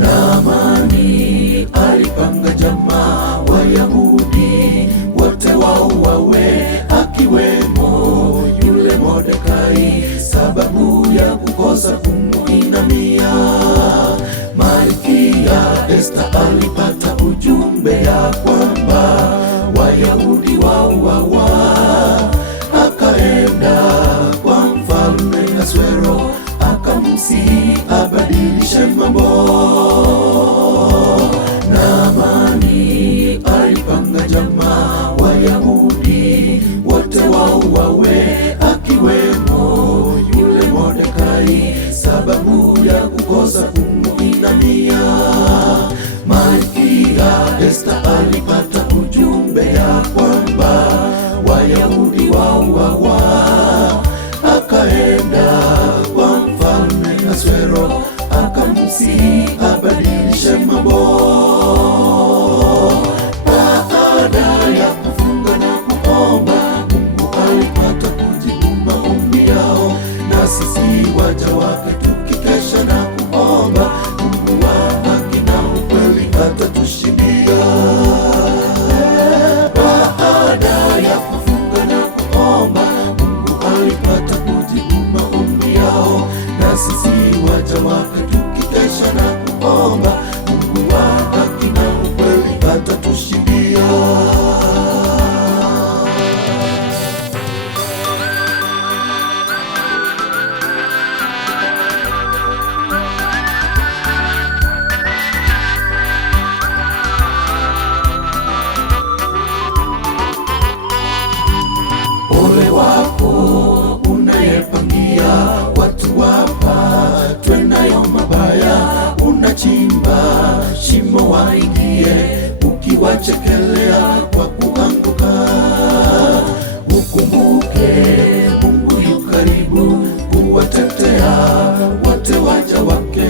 Naamani alipanga jamaa Wayahudi wote wauawe, akiwemo yule Mordekai, sababu ya kukosa kumuinamia. Malkia Esta alipata ujumbe ya kwamba Wayahudi wauawa, akaenda kwa mfalme Ahasuero akamsihi abadilishe mambo. Naamani alipanga jamaa Wayahudi wote wauawe, akiwemo yule Mordekai, sababu ya kukosa kumuinamia. Malkia Esta alipata ujumbe ya kwamba Wayahudi wauawa, akaenda kwa mfalme Ahasuero akamsihi abadilishe mambo. Baada ya kufunga na kuomba, Mungu alipata kujibu maombi yao, na sisi waja wake tukikesha na kuomba, Mungu wa haki na ukweli atatushindia. Baada ya kufunga na kuomba, Mungu alipata kujibu maombi yao, na sisi waja wake tukikesha na kuomba, Mungu wa haki na ukweli atatushindia. Ole wako unayepangia watu wapatwe nayo mabaya, unachimba shimo waingie, ukiwachekelea kwa kuanguka. Ukumbuke Mungu yu karibu kuwatetea wote waja wake.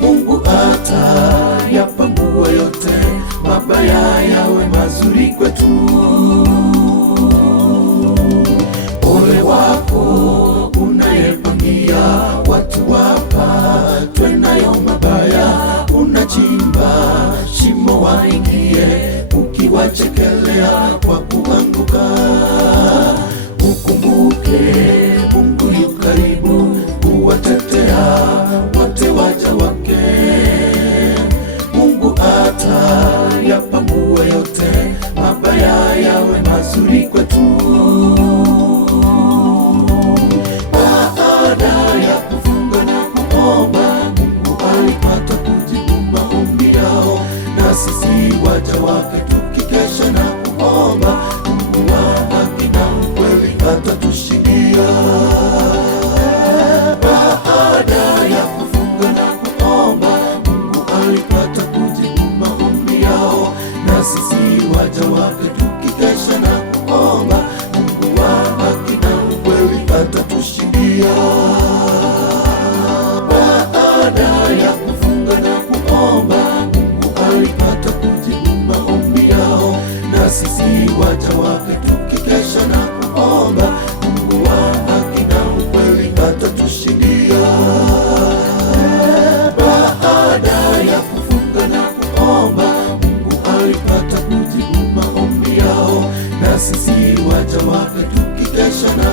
Mungu atayapangua yote, mabaya yawe mazuri kwetu. Ole wako unayepangia watu wapatwe nayo mabaya, unachimba shimo waingie, ukiwachekelea kwa kuanguka. Ukumbuke Mungu yu karibu kuwatetea wote waja wake. Mungu atayapangua yote, mabaya yawe mazuri kwetu. Baada ya kufunga na kuomba, Mungu alipata kujibu maombi yao, na sisi waja wake tukikesha na kuomba, Mungu wa haki na ukweli atatushindia. Baada ya kufunga na kuomba, Mungu alipata kujibu maombi yao, na sisi waja wake tukikesha na kuomba, Mungu wa haki na ukweli atatushindia. Baada ya kufunga na kuomba, Mungu alipata kujibu maombi yao, na sisi waja wake tukikesha na kuomba, Mungu wa haki na ukweli atatushindia. Baada ya kufunga na kuomba, Mungu alipata kujibu maombi yao, na sisi waja wake tukikesha na